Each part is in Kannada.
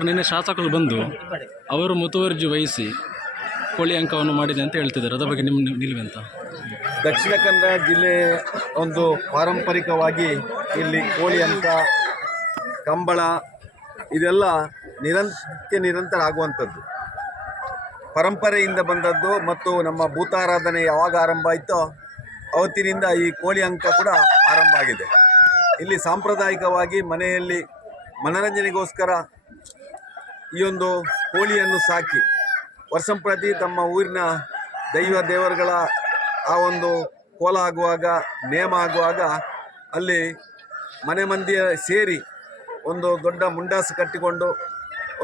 ಸರ್, ನಿನ್ನೆ ಶಾಸಕರು ಬಂದು ಅವರು ಮುತುವರ್ಜಿ ವಹಿಸಿ ಕೋಳಿ ಅಂಕವನ್ನು ಮಾಡಿದೆ ಅಂತ ಹೇಳ್ತಿದ್ದಾರೆ. ಅದರ ಬಗ್ಗೆ ನಿಮ್ಮ ನಿಲುವೆಂತ ದಕ್ಷಿಣ ಕನ್ನಡ ಜಿಲ್ಲೆ ಒಂದು ಪಾರಂಪರಿಕವಾಗಿ ಇಲ್ಲಿ ಕೋಳಿ ಅಂಕ, ಕಂಬಳ ಇದೆಲ್ಲ ನಿರಂತ್ಯ ನಿರಂತರ ಆಗುವಂಥದ್ದು. ಪರಂಪರೆಯಿಂದ ಬಂದದ್ದು ಮತ್ತು ನಮ್ಮ ಭೂತಾರಾಧನೆ ಯಾವಾಗ ಆರಂಭ ಆಯಿತೋ ಅವತ್ತಿನಿಂದ ಈ ಕೋಳಿ ಅಂಕ ಕೂಡ ಆರಂಭ ಆಗಿದೆ. ಇಲ್ಲಿ ಸಾಂಪ್ರದಾಯಿಕವಾಗಿ ಮನೆಯಲ್ಲಿ ಮನರಂಜನೆಗೋಸ್ಕರ ಈ ಒಂದು ಕೋಳಿಯನ್ನು ಸಾಕಿ. ವರ್ಷಂಪ್ರತಿ ತಮ್ಮ ಊರಿನ ದೈವ ದೇವರುಗಳ ಆ ಒಂದು ಕೋಲ ಆಗುವಾಗ, ನೇಮ ಆಗುವಾಗ ಅಲ್ಲಿ ಮನೆ ಮಂದಿಯ ಸೇರಿ ಒಂದು ದೊಡ್ಡ ಮುಂಡಾಸು ಕಟ್ಟಿಕೊಂಡು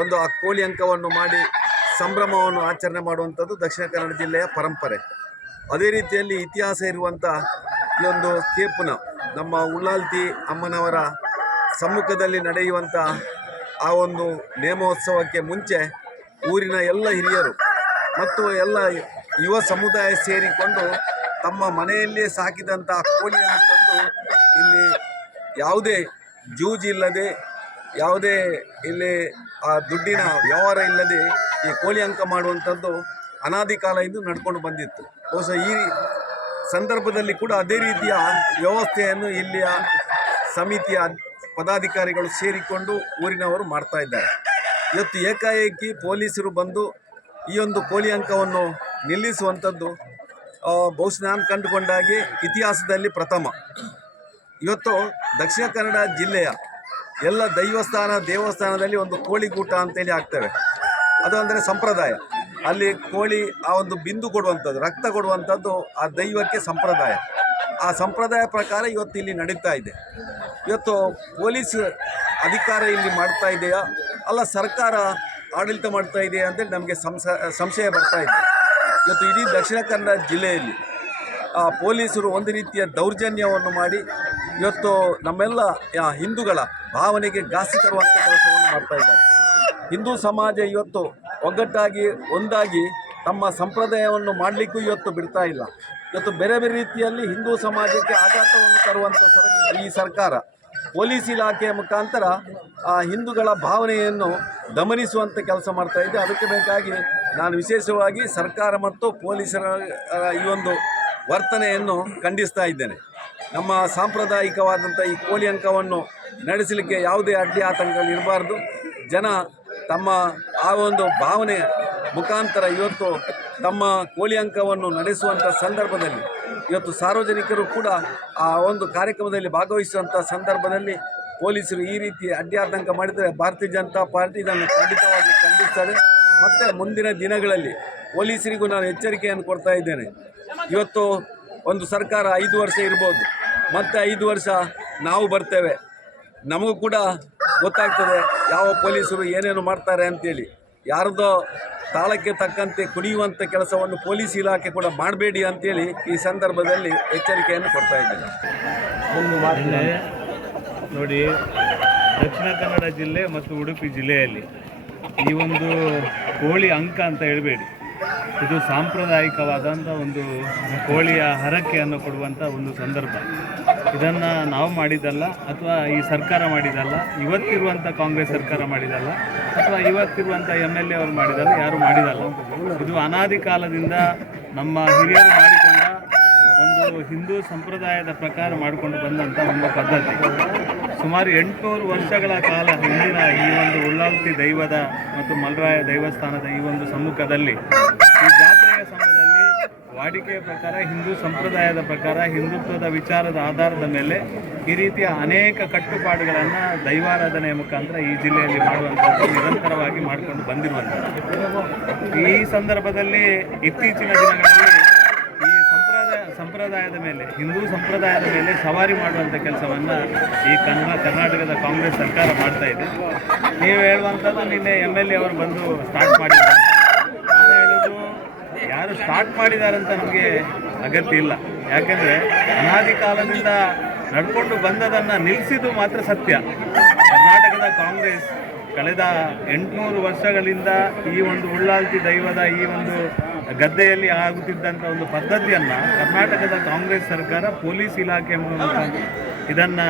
ಒಂದು ಆ ಕೋಳಿ ಅಂಕವನ್ನು ಮಾಡಿ ಸಂಭ್ರಮವನ್ನು ಆಚರಣೆ ಮಾಡುವಂಥದ್ದು ದಕ್ಷಿಣ ಕನ್ನಡ ಜಿಲ್ಲೆಯ ಪರಂಪರೆ. ಅದೇ ರೀತಿಯಲ್ಲಿ ಇತಿಹಾಸ ಇರುವಂಥ ಈ ಒಂದು ಕೇಪುನ ನಮ್ಮ ಉಳ್ಳಾಲ್ತಿ ಅಮ್ಮನವರ ಸಮ್ಮುಖದಲ್ಲಿ ನಡೆಯುವಂಥ ಆ ಒಂದು ನೇಮೋತ್ಸವಕ್ಕೆ ಮುಂಚೆ ಊರಿನ ಎಲ್ಲ ಹಿರಿಯರು ಮತ್ತು ಎಲ್ಲ ಯುವ ಸಮುದಾಯ ಸೇರಿಕೊಂಡು ತಮ್ಮ ಮನೆಯಲ್ಲೇ ಸಾಕಿದಂಥ ಕೋಳಿಯನ್ನು ತಂದು ಇಲ್ಲಿ ಯಾವುದೇ ಜೂಜಿಲ್ಲದೆ ಯಾವುದೇ ಇಲ್ಲಿ ಆ ದುಡ್ಡಿನ ವ್ಯವಹಾರ ಇಲ್ಲದೆ ಈ ಕೋಳಿ ಅಂಕ ಮಾಡುವಂಥದ್ದು ಅನಾದಿ ಇಂದು ನಡ್ಕೊಂಡು ಬಂದಿತ್ತು. ಬಹುಶಃ ಈ ಸಂದರ್ಭದಲ್ಲಿ ಕೂಡ ಅದೇ ರೀತಿಯ ವ್ಯವಸ್ಥೆಯನ್ನು ಇಲ್ಲಿಯ ಸಮಿತಿಯ ಪದಾಧಿಕಾರಿಗಳು ಸೇರಿಕೊಂಡು ಊರಿನವರು ಮಾಡ್ತಾ ಇದ್ದಾರೆ. ಇವತ್ತು ಏಕಾಏಕಿ ಪೊಲೀಸರು ಬಂದು ಈ ಒಂದು ಕೋಳಿ ಅಂಕವನ್ನು ನಿಲ್ಲಿಸುವಂಥದ್ದು ಬಹುಶಃ ನಾನು ಕಂಡುಕೊಂಡಾಗಿ ಇತಿಹಾಸದಲ್ಲಿ ಪ್ರಥಮ. ಇವತ್ತು ದಕ್ಷಿಣ ಕನ್ನಡ ಜಿಲ್ಲೆಯ ಎಲ್ಲ ದೈವಸ್ಥಾನ, ದೇವಸ್ಥಾನದಲ್ಲಿ ಒಂದು ಕೋಳಿಗೂಟ ಅಂತೇಳಿ ಆಗ್ತವೆ. ಅದು ಅಂದರೆ ಸಂಪ್ರದಾಯ. ಅಲ್ಲಿ ಕೋಳಿ ಆ ಒಂದು ಬಿಂದು ಕೊಡುವಂಥದ್ದು, ರಕ್ತ ಕೊಡುವಂಥದ್ದು ಆ ದೈವಕ್ಕೆ ಸಂಪ್ರದಾಯ. ಆ ಸಂಪ್ರದಾಯ ಪ್ರಕಾರ ಇವತ್ತು ಇಲ್ಲಿ ನಡೀತಾ ಇದೆ. ಇವತ್ತು ಪೊಲೀಸ್ ಅಧಿಕಾರ ಇಲ್ಲಿ ಮಾಡ್ತಾ ಇದೆಯಾ? ಅಲ್ಲ ಸರ್ಕಾರ ಆಡಳಿತ ಮಾಡ್ತಾ ಇದೆಯಾ ಅಂತೇಳಿ ನಮಗೆ ಸಂಶ ಸಂಶಯ ಬರ್ತಾ ಇದೆ. ಇವತ್ತು ಇಡೀ ದಕ್ಷಿಣ ಕನ್ನಡ ಜಿಲ್ಲೆಯಲ್ಲಿ, ಆ, ಪೊಲೀಸರು ಒಂದು ರೀತಿಯ ದೌರ್ಜನ್ಯವನ್ನು ಮಾಡಿ ಇವತ್ತು ನಮ್ಮೆಲ್ಲ ಹಿಂದೂಗಳ ಭಾವನೆಗೆ ಘಾಸಿ ತರುವಂಥ ಕೆಲಸವನ್ನು ಮಾಡ್ತಾ ಇದ್ದಾರೆ. ಹಿಂದೂ ಸಮಾಜ ಇವತ್ತು ಒಗ್ಗಟ್ಟಾಗಿ, ಒಂದಾಗಿ ತಮ್ಮ ಸಂಪ್ರದಾಯವನ್ನು ಮಾಡಲಿಕ್ಕೂ ಇವತ್ತು ಬಿಡ್ತಾ ಇಲ್ಲ. ಇವತ್ತು ಬೇರೆ ಬೇರೆ ರೀತಿಯಲ್ಲಿ ಹಿಂದೂ ಸಮಾಜಕ್ಕೆ ಆಘಾತವನ್ನು ತರುವಂಥ ಸರ್ ಈ ಸರ್ಕಾರ, ಪೊಲೀಸ್ ಇಲಾಖೆಯ ಮುಖಾಂತರ, ಆ, ಹಿಂದೂಗಳ ಭಾವನೆಯನ್ನು ದಮನಿಸುವಂಥ ಕೆಲಸ ಮಾಡ್ತಾ ಇದೆ. ಅದಕ್ಕೆ ಬೇಕಾಗಿ ನಾನು ವಿಶೇಷವಾಗಿ ಸರ್ಕಾರ ಮತ್ತು ಪೊಲೀಸರ ಈ ಒಂದು ವರ್ತನೆಯನ್ನು ಖಂಡಿಸ್ತಾ ಇದ್ದೇನೆ. ನಮ್ಮ ಸಾಂಪ್ರದಾಯಿಕವಾದಂಥ ಈ ಕೋಳಿ ಅಂಕವನ್ನು ನಡೆಸಲಿಕ್ಕೆ ಯಾವುದೇ ಅಡ್ಡಿ ಆತಂಕಗಳು ಇರಬಾರ್ದು. ಜನ ತಮ್ಮ ಆ ಒಂದು ಭಾವನೆಯ ಮುಖಾಂತರ ಇವತ್ತು ತಮ್ಮ ಕೋಳಿ ಅಂಕವನ್ನು ನಡೆಸುವಂಥ ಸಂದರ್ಭದಲ್ಲಿ, ಇವತ್ತು ಸಾರ್ವಜನಿಕರು ಕೂಡ ಆ ಒಂದು ಕಾರ್ಯಕ್ರಮದಲ್ಲಿ ಭಾಗವಹಿಸುವಂಥ ಸಂದರ್ಭದಲ್ಲಿ ಪೊಲೀಸರು ಈ ರೀತಿ ಅಡ್ಡಿ ಆತಂಕ ಮಾಡಿದರೆ ಭಾರತೀಯ ಜನತಾ ಪಾರ್ಟಿ ಇದನ್ನು ಖಂಡಿತವಾಗಿ ಖಂಡಿಸ್ತಾರೆ ಮತ್ತು ಮುಂದಿನ ದಿನಗಳಲ್ಲಿ ಪೊಲೀಸರಿಗೂ ನಾನು ಎಚ್ಚರಿಕೆಯನ್ನು ಕೊಡ್ತಾ ಇದ್ದೇನೆ. ಇವತ್ತು ಒಂದು ಸರ್ಕಾರ ಐದು ವರ್ಷ ಇರ್ಬೋದು. ಮತ್ತೆ ಐದು ವರ್ಷ ನಾವು ಬರ್ತೇವೆ. ನಮಗೂ ಕೂಡ ಗೊತ್ತಾಗ್ತದೆ ಯಾವ ಪೊಲೀಸರು ಏನೇನು ಮಾಡ್ತಾರೆ ಅಂತೇಳಿ. ಯಾರ್ದೋ ತಾಳಕ್ಕೆ ತಕ್ಕಂತೆ ಕುಡಿಯುವಂಥ ಕೆಲಸವನ್ನು ಪೊಲೀಸ್ ಇಲಾಖೆ ಕೂಡ ಮಾಡಬೇಡಿ ಅಂತೇಳಿ ಈ ಸಂದರ್ಭದಲ್ಲಿ ಎಚ್ಚರಿಕೆಯನ್ನು ಕೊಡ್ತಾ ಇದ್ದೇನೆ. ಮಾತಿನ ನೋಡಿ, ದಕ್ಷಿಣ ಕನ್ನಡ ಜಿಲ್ಲೆ ಮತ್ತು ಉಡುಪಿ ಜಿಲ್ಲೆಯಲ್ಲಿ ಈ ಒಂದು ಕೋಳಿ ಅಂಕ ಅಂತ ಹೇಳಬೇಡಿ. ಇದು ಸಾಂಪ್ರದಾಯಿಕವಾದಂಥ ಒಂದು ಕೋಳಿಯ ಹರಕೆಯನ್ನು ಕೊಡುವಂಥ ಒಂದು ಸಂದರ್ಭ. ಇದನ್ನು ನಾವು ಮಾಡಿದ್ದಲ್ಲ ಅಥವಾ ಈ ಸರ್ಕಾರ ಮಾಡಿದ್ದಲ್ಲ ಇವತ್ತಿರುವಂಥ ಕಾಂಗ್ರೆಸ್ ಸರ್ಕಾರ ಮಾಡಿದ್ದಲ್ಲ, ಅಥವಾ ಇವತ್ತಿರುವಂಥ ಎಂ ಎಲ್ ಎ ಅವರು ಮಾಡಿದಲ್ಲ ಯಾರು ಮಾಡಿದಲ್ಲ ಇದು ಅನಾದಿ ಕಾಲದಿಂದ ನಮ್ಮ ಹಿರಿಯರು ಮಾಡಿಕೊಂಡ ಒಂದು ಹಿಂದೂ ಸಂಪ್ರದಾಯದ ಪ್ರಕಾರ ಮಾಡಿಕೊಂಡು ಬಂದಂಥ ಒಂದು ಪದ್ಧತಿ. ಸುಮಾರು ಎಂಟುನೂರು ವರ್ಷಗಳ ಕಾಲ ಹಿಂದಿನ ಈ ಒಂದು ಉಳ್ಳಾಲ್ತಿ ದೈವದ ಮತ್ತು ಮಲ್ರಾಯ ದೈವಸ್ಥಾನದ ಈ ಒಂದು ಸಮ್ಮುಖದಲ್ಲಿ ಈ ಜಾತ್ರೆಯ ಸಮಯದಲ್ಲಿ ವಾಡಿಕೆಯ ಪ್ರಕಾರ, ಹಿಂದೂ ಸಂಪ್ರದಾಯದ ಪ್ರಕಾರ, ಹಿಂದುತ್ವದ ವಿಚಾರದ ಆಧಾರದ ಮೇಲೆ ಈ ರೀತಿಯ ಅನೇಕ ಕಟ್ಟುಪಾಡುಗಳನ್ನು ದೈವಾರಾಧನೆಯ ಮುಖಾಂತರ ಈ ಜಿಲ್ಲೆಯಲ್ಲಿ ಮಾಡುವಂಥದ್ದು ನಿರಂತರವಾಗಿ ಮಾಡಿಕೊಂಡು ಬಂದಿರುವಂಥದ್ದು. ಈ ಸಂದರ್ಭದಲ್ಲಿ ಇತ್ತೀಚಿನ ದಿನಗಳಲ್ಲಿ ಈ ಸಂಪ್ರದಾಯ, ಸಂಪ್ರದಾಯದ ಮೇಲೆ, ಹಿಂದೂ ಸಂಪ್ರದಾಯದ ಮೇಲೆ ಸವಾರಿ ಮಾಡುವಂಥ ಕೆಲಸವನ್ನು ಈ ಕನ್ನಡ, ಕರ್ನಾಟಕದ ಕಾಂಗ್ರೆಸ್ ಸರ್ಕಾರ ಮಾಡ್ತಾ ಇದೆ. ನೀವು ಹೇಳುವಂಥದ್ದು ನಿನ್ನೆ ಎಂ ಎಲ್ ಎ ಅವರು ಬಂದು ಸ್ಟಾರ್ಟ್ ಮಾಡಿದ್ದಾರೆ. ಯಾರು ಸ್ಟಾರ್ಟ್ ಮಾಡಿದ್ದಾರೆ ಅಂತ ನಮಗೆ ಅಗತ್ಯ ಇಲ್ಲ. ಯಾಕೆಂದರೆ ಅನಾದಿ ಕಾಲದಿಂದ ನಡ್ಕೊಂಡು ಬಂದದನ್ನು ನಿಲ್ಲಿಸಿದ್ದು ಮಾತ್ರ ಸತ್ಯ. ಕರ್ನಾಟಕದ ಕಾಂಗ್ರೆಸ್ ಕಳೆದ ಎಂಟುನೂರು ವರ್ಷಗಳಿಂದ ಈ ಒಂದು ಉಳ್ಳಾಲ್ತಿ ದೈವದ ಈ ಒಂದು ಗದ್ದೆಯಲ್ಲಿ ಆಗುತ್ತಿದ್ದಂಥ ಒಂದು ಪದ್ಧತಿಯನ್ನು ಕರ್ನಾಟಕದ ಕಾಂಗ್ರೆಸ್ ಸರ್ಕಾರ ಪೊಲೀಸ್ ಇಲಾಖೆ ಮೂಲಕ ಇದನ್ನು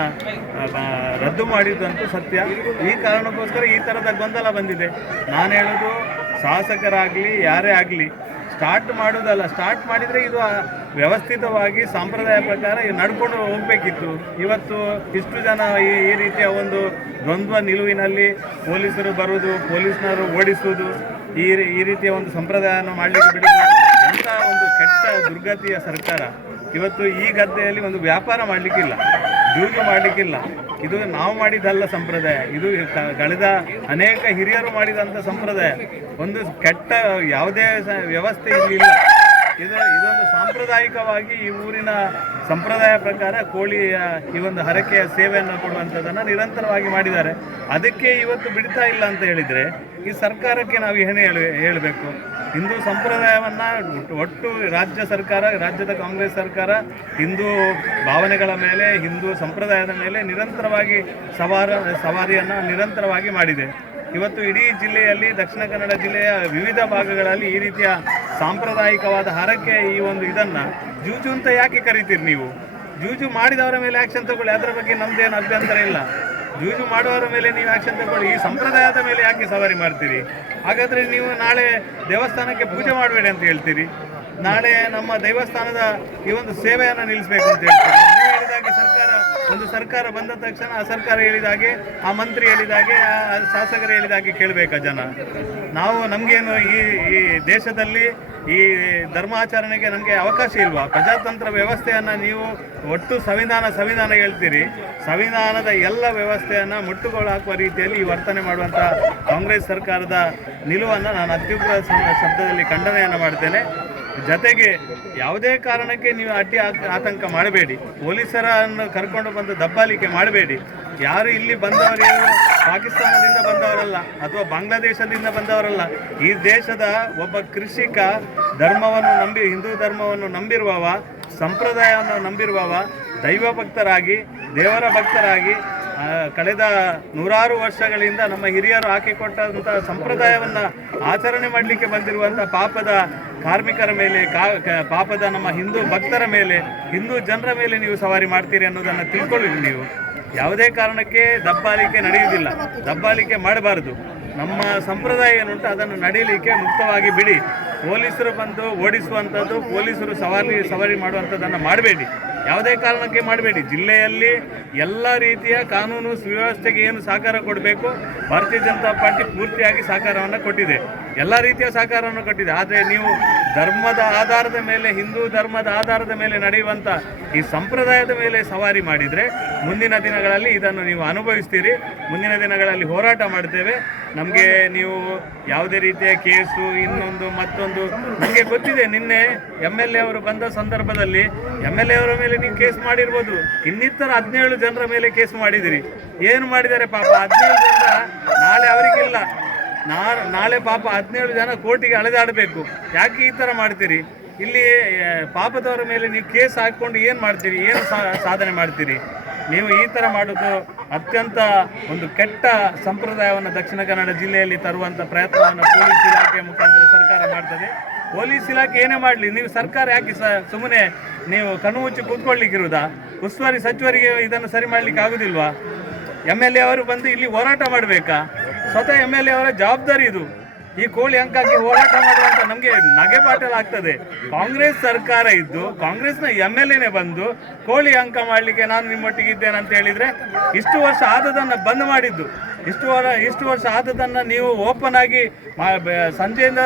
ರದ್ದು ಮಾಡಿದ್ದಂತೂ ಸತ್ಯ. ಈ ಕಾರಣಕ್ಕೋಸ್ಕರ ಈ ಥರದ ಗೊಂದಲ ಬಂದಿದೆ. ನಾನು ಹೇಳೋದು ಶಾಸಕರಾಗಲಿ, ಯಾರೇ ಆಗಲಿ ಸ್ಟಾರ್ಟ್ ಮಾಡೋದಲ್ಲ, ಸ್ಟಾರ್ಟ್ ಮಾಡಿದರೆ ಇದು ವ್ಯವಸ್ಥಿತವಾಗಿ ಸಂಪ್ರದಾಯ ಪ್ರಕಾರ ನಡ್ಕೊಂಡು ಹೋಗಬೇಕಿತ್ತು. ಇವತ್ತು ಇಷ್ಟು ಜನ ಈ ಈ ರೀತಿಯ ಒಂದು ದ್ವಂದ್ವ ನಿಲುವಿನಲ್ಲಿ ಪೊಲೀಸರು ಬರುವುದು, ಪೊಲೀಸ್ನವರು ಓಡಿಸುವುದು, ಈ ಈ ರೀತಿಯ ಒಂದು ಸಂಪ್ರದಾಯವನ್ನು ಮಾಡಲಿಕ್ಕೆ ಬಿಡುವುದು, ಇಂಥ ಒಂದು ಕೆಟ್ಟ ದುರ್ಗತಿಯ ಸರ್ಕಾರ ಇವತ್ತು ಈ ಗದ್ದೆಯಲ್ಲಿ ಒಂದು ವ್ಯಾಪಾರ ಮಾಡಲಿಕ್ಕಿಲ್ಲ. ಜೂಜು ಮಾಡಲಿಕ್ಕಿಲ್ಲ. ಇದು ನಾವು ಮಾಡಿದ್ದಲ್ಲ ಸಂಪ್ರದಾಯ. ಇದು ಕಳೆದ ಅನೇಕ ಹಿರಿಯರು ಮಾಡಿದಂಥ ಸಂಪ್ರದಾಯ. ಒಂದು ಕೆಟ್ಟ ಯಾವುದೇ ವ್ಯವಸ್ಥೆ ಇಲ್ಲಿ ಇಲ್ಲ ಇದು, ಇದೊಂದು ಸಾಂಪ್ರದಾಯಿಕವಾಗಿ ಈ ಊರಿನ ಸಂಪ್ರದಾಯ ಪ್ರಕಾರ ಕೋಳಿಯ ಈ ಒಂದು ಹರಕೆಯ ಸೇವೆಯನ್ನು ಕೊಡುವಂಥದ್ದನ್ನು ನಿರಂತರವಾಗಿ ಮಾಡಿದ್ದಾರೆ. ಅದಕ್ಕೆ ಇವತ್ತು ಬಿಡ್ತಾ ಇಲ್ಲ ಅಂತ ಹೇಳಿದರೆ ಈ ಸರ್ಕಾರಕ್ಕೆ ನಾವು ಏನು ಹೇಳಿ, ಹೇಳಬೇಕು? ಹಿಂದೂ ಸಂಪ್ರದಾಯವನ್ನು ಒಟ್ಟು ರಾಜ್ಯ ಸರ್ಕಾರ, ರಾಜ್ಯದ ಕಾಂಗ್ರೆಸ್ ಸರ್ಕಾರ, ಹಿಂದೂ ಭಾವನೆಗಳ ಮೇಲೆ, ಹಿಂದೂ ಸಂಪ್ರದಾಯದ ಮೇಲೆ ನಿರಂತರವಾಗಿ ಸವಾರ, ಸವಾರಿಯನ್ನು ನಿರಂತರವಾಗಿ ಮಾಡಿದೆ. ಇವತ್ತು ಇಡೀ ಜಿಲ್ಲೆಯಲ್ಲಿ ದಕ್ಷಿಣ ಕನ್ನಡ ಜಿಲ್ಲೆಯ ವಿವಿಧ ಭಾಗಗಳಲ್ಲಿ ಈ ರೀತಿಯ ಸಾಂಪ್ರದಾಯಿಕವಾದ ಹರಕೆ ಈ ಒಂದು ಇದನ್ನು ಜೂಜು ಅಂತ ಯಾಕೆ ಕರಿತೀರಿ ನೀವು? ಜೂಜು ಮಾಡಿದವರ ಮೇಲೆ ಆ್ಯಕ್ಷನ್ ತಗೊಳ್ಳಿ. ಅದರ ಬಗ್ಗೆ ನಮ್ದೇನು ಅಭ್ಯಂತರ ಇಲ್ಲ. ಜೂಜು ಮಾಡುವವರ ಮೇಲೆ ನೀವು ಆ್ಯಕ್ಷನ್ ತಗೊಳ್ಳಿ. ಈ ಸಂಪ್ರದಾಯದ ಮೇಲೆ ಯಾಕೆ ಸವಾರಿ ಮಾಡ್ತೀರಿ? ಹಾಗಾದರೆ ನೀವು ನಾಳೆ ದೇವಸ್ಥಾನಕ್ಕೆ ಪೂಜೆ ಮಾಡಬೇಡಿ ಅಂತ ಹೇಳ್ತೀರಿ. ನಾಳೆ ನಮ್ಮ ದೇವಸ್ಥಾನದ ಈ ಒಂದು ಸೇವೆಯನ್ನು ನಿಲ್ಲಿಸಬೇಕು ಅಂತ ಹೇಳ್ತೀರಿ. ನೀವು ಹೇಳಿದಾಗೆ ಸರ್ಕಾರ ಒಂದು ಸರ್ಕಾರ ಬಂದ ತಕ್ಷಣ ಆ ಸರ್ಕಾರ ಹೇಳಿದ ಹಾಗೆ, ಆ ಮಂತ್ರಿ ಹೇಳಿದ ಹಾಗೆ, ಆ ಶಾಸಕರು ಹೇಳಿದ ಹಾಗೆ ಕೇಳಬೇಕಾ ಜನ? ನಾವು ನಮಗೇನು ಈ ಈ ದೇಶದಲ್ಲಿ ಈ ಧರ್ಮಾಚರಣೆಗೆ ನಮಗೆ ಅವಕಾಶ ಇಲ್ವಾ? ಪ್ರಜಾತಂತ್ರ ವ್ಯವಸ್ಥೆಯನ್ನು ನೀವು ಒಟ್ಟು ಸಂವಿಧಾನ ಸಂವಿಧಾನ ಹೇಳ್ತೀರಿ. ಸಂವಿಧಾನದ ಎಲ್ಲ ವ್ಯವಸ್ಥೆಯನ್ನು ಮುಟ್ಟುಗೋಳು ಹಾಕುವ ರೀತಿಯಲ್ಲಿ ಈ ವರ್ತನೆ ಮಾಡುವಂಥ ಕಾಂಗ್ರೆಸ್ ಸರ್ಕಾರದ ನಿಲುವನ್ನು ನಾನು ಅತ್ಯುಗ್ರ ಶಬ್ದದಲ್ಲಿ ಖಂಡನೆಯನ್ನು ಮಾಡ್ತೇನೆ. ಜತೆಗೆ ಯಾವುದೇ ಕಾರಣಕ್ಕೆ ನೀವು ಅಡ್ಡಿ ಆತಂಕ ಮಾಡಬೇಡಿ. ಪೊಲೀಸರನ್ನು ಕರ್ಕೊಂಡು ಬಂದು ದಬ್ಬಾಲಿಕೆ ಮಾಡಬೇಡಿ. ಯಾರು ಇಲ್ಲಿ ಬಂದವರು ಪಾಕಿಸ್ತಾನದಿಂದ ಬಂದವರಲ್ಲ ಅಥವಾ ಬಾಂಗ್ಲಾದೇಶದಿಂದ ಬಂದವರಲ್ಲ. ಈ ದೇಶದ ಒಬ್ಬ ಕೃಷಿಕ ಧರ್ಮವನ್ನು ನಂಬಿ, ಹಿಂದೂ ಧರ್ಮವನ್ನು ನಂಬಿರುವವ, ಸಂಪ್ರದಾಯವನ್ನು ನಂಬಿರುವವ ದೈವ ಭಕ್ತರಾಗಿ ದೇವರ ಭಕ್ತರಾಗಿ ಕಳೆದ ನೂರಾರು ವರ್ಷಗಳಿಂದ ನಮ್ಮ ಹಿರಿಯರು ಹಾಕಿಕೊಟ್ಟಂತಹ ಸಂಪ್ರದಾಯವನ್ನು ಆಚರಣೆ ಮಾಡಲಿಕ್ಕೆ ಬಂದಿರುವಂಥ ಪಾಪದ ಕಾರ್ಮಿಕರ ಮೇಲೆ ಪಾಪದ ನಮ್ಮ ಹಿಂದೂ ಭಕ್ತರ ಮೇಲೆ, ಹಿಂದೂ ಜನರ ಮೇಲೆ ನೀವು ಸವಾರಿ ಮಾಡ್ತೀರಿ ಅನ್ನೋದನ್ನು ತಿಳ್ಕೊಳ್ಳಿ ನೀವು. ಯಾವುದೇ ಕಾರಣಕ್ಕೆ ದಬ್ಬಾಲಿಕೆ ನಡೆಯುವುದಿಲ್ಲ. ದಬ್ಬಾಲಿಕೆ ಮಾಡಬಾರದು. ನಮ್ಮ ಸಂಪ್ರದಾಯ ಏನುಂಟು ಅದನ್ನು ನಡೀಲಿಕ್ಕೆ ಮುಕ್ತವಾಗಿ ಬಿಡಿ. ಪೊಲೀಸರು ಬಂದು ಓಡಿಸುವಂಥದ್ದು, ಪೊಲೀಸರು ಸವಾರಿ ಸವಾರಿ ಮಾಡುವಂಥದ್ದನ್ನು ಮಾಡಬೇಡಿ. ಯಾವುದೇ ಕಾರಣಕ್ಕೆ ಮಾಡಬೇಡಿ. ಜಿಲ್ಲೆಯಲ್ಲಿ ಎಲ್ಲ ರೀತಿಯ ಕಾನೂನು ಸುವ್ಯವಸ್ಥೆಗೆ ಏನು ಸಹಕಾರ ಕೊಡಬೇಕು, ಭಾರತೀಯ ಜನತಾ ಪಾರ್ಟಿ ಪೂರ್ತಿಯಾಗಿ ಸಹಕಾರವನ್ನು ಕೊಟ್ಟಿದೆ. ಎಲ್ಲ ರೀತಿಯ ಸಹಕಾರವನ್ನು ಕೊಟ್ಟಿದೆ. ಆದರೆ ನೀವು ಧರ್ಮದ ಆಧಾರದ ಮೇಲೆ, ಹಿಂದೂ ಧರ್ಮದ ಆಧಾರದ ಮೇಲೆ ನಡೆಯುವಂಥ ಈ ಸಂಪ್ರದಾಯದ ಮೇಲೆ ಸವಾರಿ ಮಾಡಿದರೆ ಮುಂದಿನ ದಿನಗಳಲ್ಲಿ ಇದನ್ನು ನೀವು ಅನುಭವಿಸ್ತೀರಿ. ಮುಂದಿನ ದಿನಗಳಲ್ಲಿ ಹೋರಾಟ ಮಾಡ್ತೇವೆ. ನಮಗೆ ನೀವು ಯಾವುದೇ ರೀತಿಯ ಕೇಸು, ಇನ್ನೊಂದು, ಮತ್ತೊಂದು ನಮಗೆ ಗೊತ್ತಿದೆ, ನಿನ್ನೆ ಎಂ ಎಲ್ ಎ ಅವರು ಬಂದ ಸಂದರ್ಭದಲ್ಲಿ ಎಂ ಎಲ್ ಎ ಅವರ ಮೇಲೆ ನೀವು ಕೇಸ್ ಮಾಡಿರ್ಬೋದು. ಇನ್ನಿತರ ಹದಿನೇಳು ಜನರ ಮೇಲೆ ಕೇಸ್ ಮಾಡಿದಿರಿ. ಏನು ಮಾಡಿದ್ದಾರೆ ಪಾಪ? ಹದಿನೇಳು ಜನರ ನಾಳೆ ಅವರಿಗಿಲ್ಲ. ನಾಳೆ ಪಾಪ ಹದಿನೇಳು ಜನ ಕೋರ್ಟಿಗೆ ಅಳೆದಾಡಬೇಕು ಯಾಕೆ ಈ ಥರ ಮಾಡ್ತೀರಿ? ಇಲ್ಲಿ ಪಾಪದವರ ಮೇಲೆ ನೀವು ಕೇಸ್ ಹಾಕ್ಕೊಂಡು ಏನು ಮಾಡ್ತೀರಿ? ಏನು ಸಾಧನೆ ಮಾಡ್ತೀರಿ? ನೀವು ಈ ಥರ ಮಾಡೋದು ಅತ್ಯಂತ ಒಂದು ಕೆಟ್ಟ ಸಂಪ್ರದಾಯವನ್ನು ದಕ್ಷಿಣ ಕನ್ನಡ ಜಿಲ್ಲೆಯಲ್ಲಿ ತರುವಂಥ ಪ್ರಯತ್ನವನ್ನು ಪೊಲೀಸ್ ಇಲಾಖೆ ಮುಖಾಂತರ ಸರ್ಕಾರ ಮಾಡ್ತದೆ. ಪೊಲೀಸ್ ಇಲಾಖೆ ಏನೇ ಮಾಡಲಿ, ನೀವು ಸರ್ಕಾರ ಯಾಕೆ ಸುಮ್ಮನೆ ನೀವು ಕಣ್ಣು ಮುಚ್ಚಿ ಕೂತ್ಕೊಳ್ಳಿಕ್ಕಿರುವುದಾ ಉಸ್ತುವಾರಿ ಸಚಿವರಿಗೆ ಇದನ್ನು ಸರಿ ಮಾಡಲಿಕ್ಕೆ ಆಗುದಿಲ್ವಾ ಎಂ ಎಲ್ ಎ ಅವರು ಬಂದು ಇಲ್ಲಿ ಹೋರಾಟ ಮಾಡಬೇಕಾ? ಸ್ವತಃ ಎಂ ಎಲ್ ಎ ಅವರ ಜವಾಬ್ದಾರಿ ಇದು. ಈ ಕೋಳಿ ಅಂಕಕ್ಕೆ ಹೋರಾಟ ಮಾಡುವಂತ ನಮಗೆ ನಗೆ ಆಗ್ತದೆ. ಕಾಂಗ್ರೆಸ್ ಸರ್ಕಾರ ಇದ್ದು, ಕಾಂಗ್ರೆಸ್ನ ಎಂ ಎಲ್ ಎನೇ ಬಂದು ಕೋಳಿ ಅಂಕ ಮಾಡಲಿಕ್ಕೆ ನಾನು ನಿಮ್ಮೊಟ್ಟಿಗಿದ್ದೇನೆ ಅಂತ ಹೇಳಿದ್ರೆ, ಇಷ್ಟು ವರ್ಷ ಆದದನ್ನು ಬಂದ್ ಮಾಡಿದ್ದು. ಇಷ್ಟು ವರ, ಇಷ್ಟು ವರ್ಷ ಆದದನ್ನು ನೀವು ಓಪನ್ ಆಗಿ ಸಂಜೆಯಿಂದ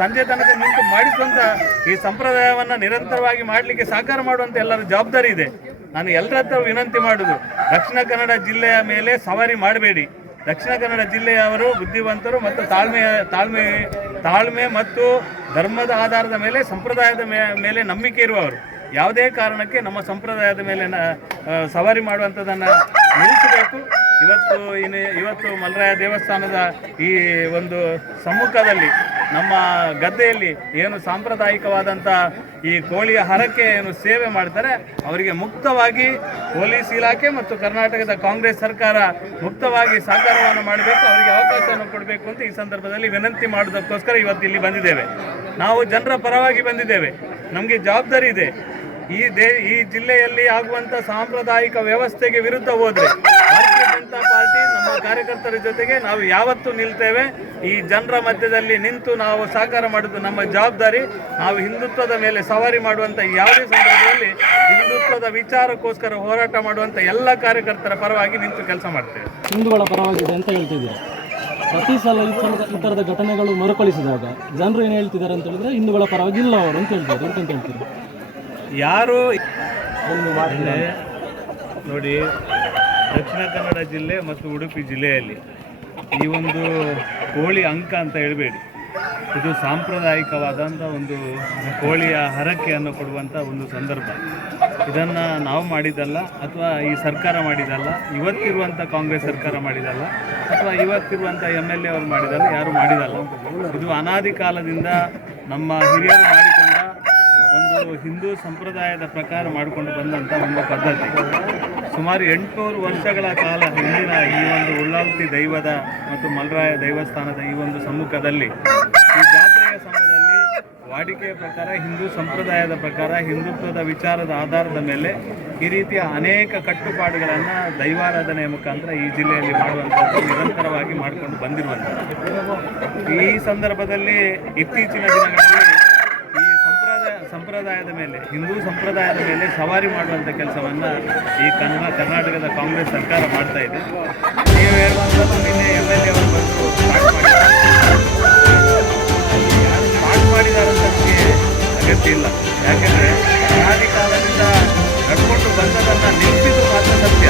ಸಂಜೆ ತನಕ ನಿಂತು ಮಾಡಿಸುವಂತ ಈ ಸಂಪ್ರದಾಯವನ್ನು ನಿರಂತರವಾಗಿ ಮಾಡಲಿಕ್ಕೆ ಸಹಕಾರ ಮಾಡುವಂಥ ಎಲ್ಲರ ಜವಾಬ್ದಾರಿ ಇದೆ. ನಾನು ಎಲ್ಲರ ಹತ್ರ ವಿನಂತಿ ಮಾಡುದು, ದಕ್ಷಿಣ ಕನ್ನಡ ಜಿಲ್ಲೆಯ ಮೇಲೆ ಸವಾರಿ ಮಾಡಬೇಡಿ. ದಕ್ಷಿಣ ಕನ್ನಡ ಜಿಲ್ಲೆಯವರು ಬುದ್ಧಿವಂತರು ಮತ್ತು ತಾಳ್ಮೆಯ ತಾಳ್ಮೆ ತಾಳ್ಮೆ ಮತ್ತು ಧರ್ಮದ ಆಧಾರದ ಮೇಲೆ, ಸಂಪ್ರದಾಯದ ಮೇಲೆ ನಂಬಿಕೆ ಇರುವವರು. ಯಾವುದೇ ಕಾರಣಕ್ಕೆ ನಮ್ಮ ಸಂಪ್ರದಾಯದ ಮೇಲೆ ಸವಾರಿ ಮಾಡುವಂಥದ್ದನ್ನು ನಿಲ್ಲಿಸಬೇಕು. ಇವತ್ತು ಇನ್ನು ಇವತ್ತು ಮಲ್ಲರಾಯ ದೇವಸ್ಥಾನದ ಈ ಒಂದು ಸಮ್ಮುಖದಲ್ಲಿ ನಮ್ಮ ಗದ್ದೆಯಲ್ಲಿ ಏನು ಸಾಂಪ್ರದಾಯಿಕವಾದಂಥ ಈ ಕೋಳಿಯ ಹರಕೆ ಏನು ಸೇವೆ ಮಾಡ್ತಾರೆ, ಅವರಿಗೆ ಮುಕ್ತವಾಗಿ ಪೊಲೀಸ್ ಇಲಾಖೆ ಮತ್ತು ಕರ್ನಾಟಕದ ಕಾಂಗ್ರೆಸ್ ಸರ್ಕಾರ ಮುಕ್ತವಾಗಿ ಸಹಕಾರವನ್ನು ಮಾಡಬೇಕು, ಅವರಿಗೆ ಅವಕಾಶವನ್ನು ಕೊಡಬೇಕು ಅಂತ ಈ ಸಂದರ್ಭದಲ್ಲಿ ವಿನಂತಿ ಮಾಡೋದಕ್ಕೋಸ್ಕರ ಇವತ್ತು ಇಲ್ಲಿ ಬಂದಿದ್ದೇವೆ. ನಾವು ಜನರ ಪರವಾಗಿ ಬಂದಿದ್ದೇವೆ. ನಮಗೆ ಜವಾಬ್ದಾರಿ ಇದೆ. ಈ ದೇ, ಈ ಜಿಲ್ಲೆಯಲ್ಲಿ ಆಗುವಂಥ ಸಾಂಪ್ರದಾಯಿಕ ವ್ಯವಸ್ಥೆಗೆ ವಿರುದ್ಧ ಹೋದ್ರೆ ಜನತಾ ಪಾರ್ಟಿ ನಮ್ಮ ಕಾರ್ಯಕರ್ತರ ಜೊತೆಗೆ ನಾವು ಯಾವತ್ತೂ ನಿಲ್ತೇವೆ. ಈ ಜನರ ಮಧ್ಯದಲ್ಲಿ ನಿಂತು ನಾವು ಸಹಕಾರ ಮಾಡುವುದು ನಮ್ಮ ಜವಾಬ್ದಾರಿ. ನಾವು ಹಿಂದುತ್ವದ ಮೇಲೆ ಸವಾರಿ ಮಾಡುವಂತ ಯಾವುದೇ ಸಂದರ್ಭದಲ್ಲಿ ಹಿಂದುತ್ವದ ವಿಚಾರಕ್ಕೋಸ್ಕರ ಹೋರಾಟ ಮಾಡುವಂತ ಎಲ್ಲ ಕಾರ್ಯಕರ್ತರ ಪರವಾಗಿ ನಿಂತು ಕೆಲಸ ಮಾಡ್ತೇವೆ. ಹಿಂದೂಗಳ ಪರವಾಗಿದೆ ಅಂತ ಹೇಳ್ತಿದ್ದೀರಾ? ಪ್ರತಿ ಸಲ ಈ ಥರದ ಘಟನೆಗಳು ಮರುಕಳಿಸಿದಾಗ ಜನರು ಏನು ಹೇಳ್ತಿದ್ದಾರೆ ಅಂತ ಹೇಳಿದ್ರೆ ಹಿಂದೂಗಳ ಪರವಾಗಿ ಇಲ್ಲ ಅವರು ಅಂತ ಹೇಳ್ತಾರೆ ಅಂತ ಹೇಳ್ತೀರಿ? ಯಾರು ನೋಡಿ ದಕ್ಷಿಣ ಕನ್ನಡ ಜಿಲ್ಲೆ ಮತ್ತು ಉಡುಪಿ ಜಿಲ್ಲೆಯಲ್ಲಿ ಈ ಒಂದು ಕೋಳಿ ಅಂಕ ಅಂತ ಹೇಳಬೇಡಿ. ಇದು ಸಾಂಪ್ರದಾಯಿಕವಾದಂಥ ಒಂದು ಕೋಳಿಯ ಹರಕೆಯನ್ನು ಕೊಡುವಂಥ ಒಂದು ಸಂದರ್ಭ. ಇದನ್ನು ನಾವು ಮಾಡಿದ್ದಲ್ಲ ಅಥವಾ ಈ ಸರ್ಕಾರ ಮಾಡಿದಲ್ಲ ಇವತ್ತಿರುವಂಥ ಕಾಂಗ್ರೆಸ್ ಸರ್ಕಾರ ಮಾಡಿದಲ್ಲ ಅಥವಾ ಇವತ್ತಿರುವಂಥ ಎಂ ಎಲ್ ಎ ಅವರು ಮಾಡಿದಲ್ಲ ಯಾರು ಮಾಡಿದಲ್ಲ ಇದು ಅನಾದಿ ಕಾಲದಿಂದ ನಮ್ಮ ಹಿರಿಯರು ಮಾಡಿಕೊಂಡ ಒಂದು ಹಿಂದೂ ಸಂಪ್ರದಾಯದ ಪ್ರಕಾರ ಮಾಡಿಕೊಂಡು ಬಂದಂಥ ಒಂದು ಪದ್ಧತಿ. ಸುಮಾರು ಎಂಟುನೂರು ವರ್ಷಗಳ ಕಾಲ ಹಿಂದಿನ ಈ ಒಂದು ಉಳ್ಳಾಲ್ತಿ ದೈವದ ಮತ್ತು ಮಲ್ರಾಯ ದೈವಸ್ಥಾನದ ಈ ಒಂದು ಸಮ್ಮುಖದಲ್ಲಿ, ಈ ಜಾತ್ರೆಯ ಸಮಯದಲ್ಲಿ ವಾಡಿಕೆಯ ಪ್ರಕಾರ, ಹಿಂದೂ ಸಂಪ್ರದಾಯದ ಪ್ರಕಾರ, ಹಿಂದುತ್ವದ ವಿಚಾರದ ಆಧಾರದ ಮೇಲೆ ಈ ರೀತಿಯ ಅನೇಕ ಕಟ್ಟುಪಾಡುಗಳನ್ನು ದೈವಾರಾಧನೆಯ ಮುಖಾಂತರ ಈ ಜಿಲ್ಲೆಯಲ್ಲಿ ಮಾಡುವಂಥದ್ದು ನಿರಂತರವಾಗಿ ಮಾಡಿಕೊಂಡು ಬಂದಿರುವಂಥದ್ದು. ಈ ಸಂದರ್ಭದಲ್ಲಿ ಇತ್ತೀಚಿನ ದಿನಗಳಲ್ಲಿ ಸಂಪ್ರದಾಯದ ಮೇಲೆ, ಹಿಂದೂ ಸಂಪ್ರದಾಯದ ಮೇಲೆ ಸವಾರಿ ಮಾಡುವಂಥ ಕೆಲಸವನ್ನು ಈ ಕನ್ನಡ ಕರ್ನಾಟಕದ ಕಾಂಗ್ರೆಸ್ ಸರ್ಕಾರ ಮಾಡ್ತಾ ಇದೆ. ನೀವು ಹೇಳುವಂಥದ್ದು ನಿನ್ನೆ ಎಂ ಎಲ್ ಎ ಅವರು ಬಂದು ಸ್ಟಾರ್ಟ್ ಅಗತ್ಯ ಇಲ್ಲ. ಯಾಕೆಂದರೆ ಅನಾದಿ ಕಾಲದಿಂದ ನಡ್ಕೊಂಡು ಬಂದದನ್ನು ನಿಲ್ಲಿಸಿದ್ರು ಮಾತ್ರ ಸತ್ಯ.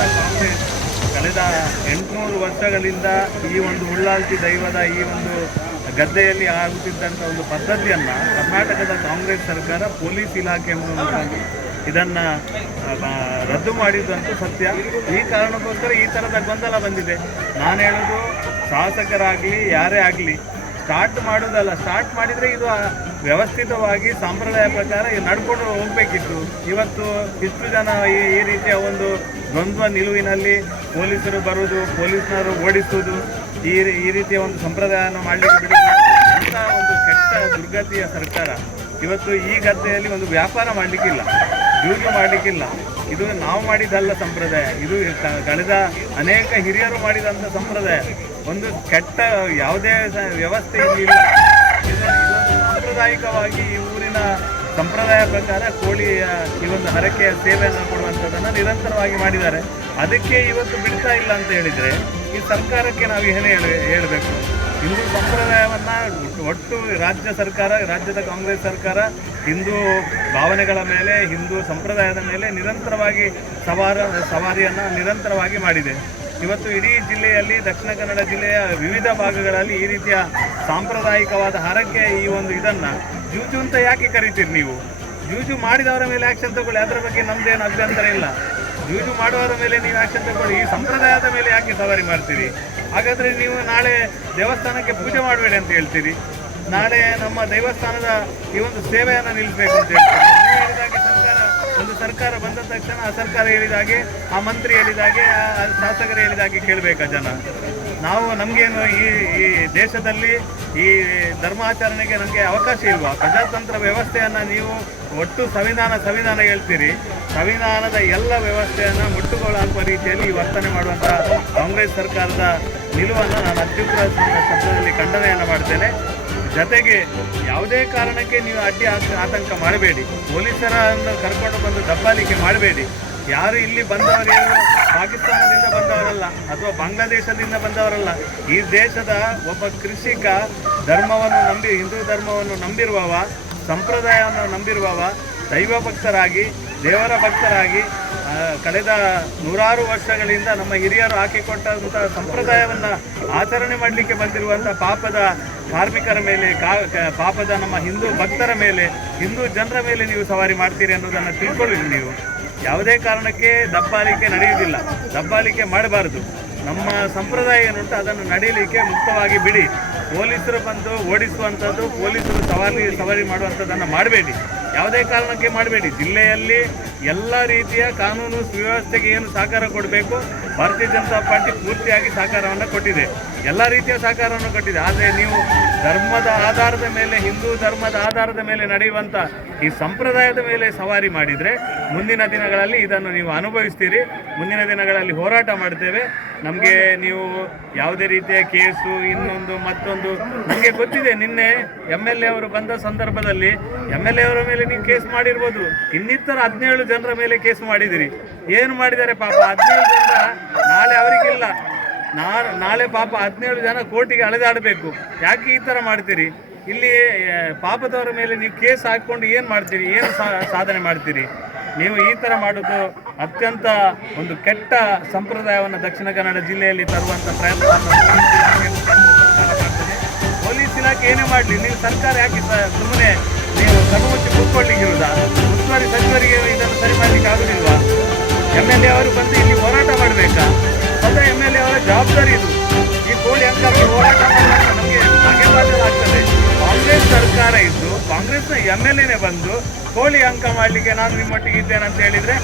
ಕಾಂಗ್ರೆಸ್ ಕಳೆದ ಎಂಟುನೂರು ವರ್ಷಗಳಿಂದ ಈ ಒಂದು ಉಳ್ಳಾಲ್ತಿ ದೈವದ ಈ ಒಂದು ಗದ್ದೆಯಲ್ಲಿ ಆಗುತ್ತಿದ್ದಂಥ ಒಂದು ಪದ್ಧತಿಯನ್ನು ಕರ್ನಾಟಕದ ಕಾಂಗ್ರೆಸ್ ಸರ್ಕಾರ ಪೊಲೀಸ್ ಇಲಾಖೆ ಇದನ್ನು ರದ್ದು ಮಾಡಿದ್ದಂತೂ ಸತ್ಯ. ಈ ಕಾರಣಕ್ಕೋಸ್ಕರ ಈ ಥರದ ಗೊಂದಲ ಬಂದಿದೆ. ನಾನು ಹೇಳೋದು ಶಾಸಕರಾಗಲಿ, ಯಾರೇ ಆಗಲಿ ಸ್ಟಾರ್ಟ್ ಮಾಡೋದಲ್ಲ ಸ್ಟಾರ್ಟ್ ಮಾಡಿದರೆ ಇದು ವ್ಯವಸ್ಥಿತವಾಗಿ ಸಂಪ್ರದಾಯ ಪ್ರಕಾರ ನಡ್ಕೊಂಡು ಹೋಗಬೇಕಿತ್ತು. ಇವತ್ತು ಇಷ್ಟು ಜನ ಈ ರೀತಿಯ ಒಂದು ದ್ವಂದ್ವ ನಿಲುವಿನಲ್ಲಿ ಪೊಲೀಸರು ಬರುವುದು, ಪೊಲೀಸ್ನವರು ಓಡಿಸುವುದು, ಈ ಈ ರೀತಿಯ ಒಂದು ಸಂಪ್ರದಾಯವನ್ನು ಮಾಡಲಿಕ್ಕೆ ಬಿಡುವುದು ಅಂತ ಒಂದು ಕೆಟ್ಟ ದುರ್ಗತಿಯ ಸರ್ಕಾರ, ಇವತ್ತು ಈ ಗದ್ದೆಯಲ್ಲಿ ಒಂದು ವ್ಯಾಪಾರ ಮಾಡಲಿಕ್ಕಿಲ್ಲ ಜೂಜು ಮಾಡಲಿಕ್ಕಿಲ್ಲ. ಇದು ನಾವು ಮಾಡಿದಲ್ಲ ಸಂಪ್ರದಾಯ, ಇದು ಕಳೆದ ಅನೇಕ ಹಿರಿಯರು ಮಾಡಿದಂಥ ಸಂಪ್ರದಾಯ. ಒಂದು ಕೆಟ್ಟ ಯಾವುದೇ ವ್ಯವಸ್ಥೆ ಇಲ್ಲಿ ಸಾಂಪ್ರದಾಯಿಕವಾಗಿ ಈ ಊರಿನ ಸಂಪ್ರದಾಯ ಪ್ರಕಾರ ಕೋಳಿಯ ಈ ಒಂದು ಹರಕೆಯ ಸೇವೆಯನ್ನು ಕೊಡುವಂಥದ್ದನ್ನು ನಿರಂತರವಾಗಿ ಮಾಡಿದ್ದಾರೆ. ಅದಕ್ಕೆ ಇವತ್ತು ಬಿಡ್ತಾ ಇಲ್ಲ ಅಂತ ಹೇಳಿದರೆ ಈ ಸರ್ಕಾರಕ್ಕೆ ನಾವು ಏನು ಹೇಳಿ, ಹೇಳಬೇಕು? ಹಿಂದೂ ಸಂಪ್ರದಾಯವನ್ನು ಒಟ್ಟು ರಾಜ್ಯ ಸರ್ಕಾರ, ರಾಜ್ಯದ ಕಾಂಗ್ರೆಸ್ ಸರ್ಕಾರ, ಹಿಂದೂ ಭಾವನೆಗಳ ಮೇಲೆ, ಹಿಂದೂ ಸಂಪ್ರದಾಯದ ಮೇಲೆ ನಿರಂತರವಾಗಿ ಸವಾರ, ಸವಾರಿಯನ್ನು ನಿರಂತರವಾಗಿ ಮಾಡಿದೆ. ಇವತ್ತು ಇಡೀ ಜಿಲ್ಲೆಯಲ್ಲಿ, ದಕ್ಷಿಣ ಕನ್ನಡ ಜಿಲ್ಲೆಯ ವಿವಿಧ ಭಾಗಗಳಲ್ಲಿ ಈ ರೀತಿಯ ಸಾಂಪ್ರದಾಯಿಕವಾದ ಹರಕೆ ಈ ಒಂದು ಇದನ್ನು ಜೂಜು ಅಂತ ಯಾಕೆ ಕರಿತೀರಿ ನೀವು? ಜೂಜು ಮಾಡಿದವರ ಮೇಲೆ ಆ್ಯಕ್ಷನ್ ತಗೊಳ್ಳಿ. ಅದರ ಬಗ್ಗೆ ನಮ್ದೇನು ಅಭ್ಯಂತರ ಇಲ್ಲ. ಜೂಜು ಮಾಡುವವರ ಮೇಲೆ ನೀವು ಆ್ಯಕ್ಷನ್ ತಗೊಳ್ಳಿ. ಈ ಸಂಪ್ರದಾಯದ ಮೇಲೆ ಯಾಕೆ ಸವಾರಿ ಮಾಡ್ತೀರಿ? ಹಾಗಾದರೆ ನೀವು ನಾಳೆ ದೇವಸ್ಥಾನಕ್ಕೆ ಪೂಜೆ ಮಾಡಬೇಡಿ ಅಂತ ಹೇಳ್ತೀರಿ. ನಾಳೆ ನಮ್ಮ ದೇವಸ್ಥಾನದ ಈ ಒಂದು ಸೇವೆಯನ್ನು ನಿಲ್ಲಿಸಬೇಕು ಅಂತ ಹೇಳ್ತೀರಿ. ಸರ್ಕಾರ, ಒಂದು ಸರ್ಕಾರ ಬಂದ ತಕ್ಷಣ ಆ ಸರ್ಕಾರ ಹೇಳಿದಾಗೆ ಆ ಮಂತ್ರಿ ಹೇಳಿದಾಗೆ ಆ ಶಾಸಕರು ಹೇಳಿದಾಗೆ ಕೇಳಬೇಕಾ ಜನ? ನಾವು ನಮಗೇನು ಈ ಈ ದೇಶದಲ್ಲಿ ಈ ಧರ್ಮಾಚರಣೆಗೆ ನಮಗೆ ಅವಕಾಶ ಇಲ್ವಾ? ಪ್ರಜಾತಂತ್ರ ವ್ಯವಸ್ಥೆಯನ್ನು ನೀವು ಒಟ್ಟು ಸಂವಿಧಾನ ಸಂವಿಧಾನ ಹೇಳ್ತೀರಿ. ಸಂವಿಧಾನದ ಎಲ್ಲ ವ್ಯವಸ್ಥೆಯನ್ನು ಮುಟ್ಟುಗೊಳ್ಳಾಗುವ ರೀತಿಯಲ್ಲಿ ಈ ವರ್ತನೆ ಮಾಡುವಂಥ ಕಾಂಗ್ರೆಸ್ ಸರ್ಕಾರದ ನಿಲುವನ್ನು ನಾನು ಅತ್ಯುಗ್ರ ಶಬ್ದದಲ್ಲಿ ಖಂಡನೆಯನ್ನು ಮಾಡ್ತೇನೆ. ಜತೆಗೆ ಯಾವುದೇ ಕಾರಣಕ್ಕೆ ನೀವು ಅಡ್ಡಿ ಆತ- ಆತಂಕ ಮಾಡಬೇಡಿ. ಪೊಲೀಸರನ್ನು ಕರ್ಕೊಂಡು ಬಂದು ದಬ್ಬಾಲಿಕೆ ಮಾಡಬೇಡಿ. ಯಾರು ಇಲ್ಲಿ ಬಂದವರು ಪಾಕಿಸ್ತಾನದಿಂದ ಬಂದವರಲ್ಲ, ಅಥವಾ ಬಾಂಗ್ಲಾದೇಶದಿಂದ ಬಂದವರಲ್ಲ, ಈ ದೇಶದ ಒಬ್ಬ ಕೃಷಿಕ ಧರ್ಮವನ್ನು ನಂಬಿ, ಹಿಂದೂ ಧರ್ಮವನ್ನು ನಂಬಿರುವವ, ಸಂಪ್ರದಾಯವನ್ನು ನಂಬಿರುವವ, ದೈವ ಭಕ್ತರಾಗಿ, ದೇವರ ಭಕ್ತರಾಗಿ ಕಳೆದ ನೂರಾರು ವರ್ಷಗಳಿಂದ ನಮ್ಮ ಹಿರಿಯರು ಹಾಕಿಕೊಟ್ಟಂಥ ಸಂಪ್ರದಾಯವನ್ನು ಆಚರಣೆ ಮಾಡಲಿಕ್ಕೆ ಬಂದಿರುವಂಥ ಪಾಪದ ಕಾರ್ಮಿಕರ ಮೇಲೆ ಪಾಪದ ನಮ್ಮ ಹಿಂದೂ ಭಕ್ತರ ಮೇಲೆ, ಹಿಂದೂ ಜನರ ಮೇಲೆ ನೀವು ಸವಾರಿ ಮಾಡ್ತೀರಿ ಅನ್ನೋದನ್ನು ತಿಳ್ಕೊಳ್ಳಿ ನೀವು. ಯಾವುದೇ ಕಾರಣಕ್ಕೆ ದಬ್ಬಾಲಿಕೆ ನಡೆಯುವುದಿಲ್ಲ. ದಬ್ಬಾಲಿಕೆ ಮಾಡಬಾರದು. ನಮ್ಮ ಸಂಪ್ರದಾಯ ಏನುಂಟು, ಅದನ್ನು ನಡೀಲಿಕ್ಕೆ ಮುಕ್ತವಾಗಿ ಬಿಡಿ. ಪೊಲೀಸರು ಬಂದು ಓಡಿಸುವಂಥದ್ದು, ಪೊಲೀಸರು ಸವಾರಿ ಸವಾರಿ ಮಾಡುವಂಥದ್ದನ್ನು ಮಾಡಬೇಡಿ. ಯಾವುದೇ ಕಾರಣಕ್ಕೆ ಮಾಡಬೇಡಿ. ಜಿಲ್ಲೆಯಲ್ಲಿ ಎಲ್ಲ ರೀತಿಯ ಕಾನೂನು ಸುವ್ಯವಸ್ಥೆಗೆ ಏನು ಸಹಕಾರ ಕೊಡಬೇಕು? ಭಾರತೀಯ ಜನತಾ ಪಾರ್ಟಿ ಪೂರ್ತಿಯಾಗಿ ಸಹಕಾರವನ್ನು ಕೊಟ್ಟಿದೆ. ಎಲ್ಲ ರೀತಿಯ ಸಹಕಾರವನ್ನು ಕೊಟ್ಟಿದೆ. ಆದರೆ ನೀವು ಧರ್ಮದ ಆಧಾರದ ಮೇಲೆ, ಹಿಂದೂ ಧರ್ಮದ ಆಧಾರದ ಮೇಲೆ ನಡೆಯುವಂಥ ಈ ಸಂಪ್ರದಾಯದ ಮೇಲೆ ಸವಾರಿ ಮಾಡಿದರೆ ಮುಂದಿನ ದಿನಗಳಲ್ಲಿ ಇದನ್ನು ನೀವು ಅನುಭವಿಸ್ತೀರಿ. ಮುಂದಿನ ದಿನಗಳಲ್ಲಿ ಹೋರಾಟ ಮಾಡ್ತೇವೆ. ನಮಗೆ ನೀವು ಯಾವುದೇ ರೀತಿಯ ಕೇಸು, ಇನ್ನೊಂದು, ಮತ್ತೊಂದು, ನಿಮಗೆ ಗೊತ್ತಿದೆ, ನಿನ್ನೆ ಎಂ ಎಲ್ ಎ ಅವರು ಬಂದ ಸಂದರ್ಭದಲ್ಲಿ ಎಂ ಎಲ್ ಎ ಅವರ ಮೇಲೆ ನೀವು ಕೇಸ್ ಮಾಡಿರ್ಬೋದು. ಇನ್ನಿತರ ಹದಿನೇಳು ಜನರ ಮೇಲೆ ಕೇಸ್ ಮಾಡಿದಿರಿ. ಏನು ಮಾಡಿದ್ದಾರೆ ಪಾಪ? ಹದಿನೇಳು ಜನ ನಾಳೆ ಅವರಿಗಿಲ್ಲ. ನಾ ನಾಳೆ ಪಾಪ ಹದಿನೇಳು ಜನ ಕೋರ್ಟಿಗೆ ಅಳೆದಾಡಬೇಕು ಯಾಕೆ ಈ ಥರ ಮಾಡ್ತೀರಿ? ಇಲ್ಲಿ ಪಾಪದವರ ಮೇಲೆ ನೀವು ಕೇಸ್ ಹಾಕ್ಕೊಂಡು ಏನು ಮಾಡ್ತೀರಿ? ಏನು ಸಾಧನೆ ಮಾಡ್ತೀರಿ? ನೀವು ಈ ಥರ ಮಾಡೋದು ಅತ್ಯಂತ ಒಂದು ಕೆಟ್ಟ ಸಂಪ್ರದಾಯವನ್ನು ದಕ್ಷಿಣ ಕನ್ನಡ ಜಿಲ್ಲೆಯಲ್ಲಿ ತರುವಂಥ ಪ್ರಯತ್ನ ಪೊಲೀಸ್ ಇಲಾಖೆ ಏನೇ ಮಾಡಲಿ, ನೀವು ಸರ್ಕಾರ ಯಾಕೆ ಸುಮ್ಮನೆ ನೀವು ಕಣ್ಣುಮುಚ್ಚಿ ಕೂತ್ಕೊಳ್ಳಿಕ್ಕಿರುವುದಾ? ಉಸ್ತುವಾರಿ ಸಚಿವರಿಗೆ ಇದನ್ನು ಸರಿ ಮಾಡಲಿಕ್ಕೆ ಆಗುದಿಲ್ವಾ? ಎಂ ಎಲ್ ಎ ಅವರು ಬಂದು ಇಲ್ಲಿ ಹೋರಾಟ ಮಾಡಬೇಕಾ? ಸ್ವತಃ ಎಂ ಎಲ್ ಎ ಅವರ ಜವಾಬ್ದಾರಿ ಇದು. ಈ ಕೋಳಿ ಅಂಕಕ್ಕೆ ಹೋರಾಟ ನಮಗೆ ಬಾಧ್ಯವಾಗ್ತದೆ ಕಾಂಗ್ರೆಸ್ ಸರ್ಕಾರ ಇದ್ದು, ಕಾಂಗ್ರೆಸ್ನ ಎಂ ಎಲ್ ಎನೇ ಬಂದು ಕೋಳಿ ಅಂಕ ಮಾಡಲಿಕ್ಕೆ ನಾನು ನಿಮ್ಮೊಟ್ಟಿಗೆ ಇದ್ದೇನೆ ಅಂತ ಹೇಳಿದ್ರೆ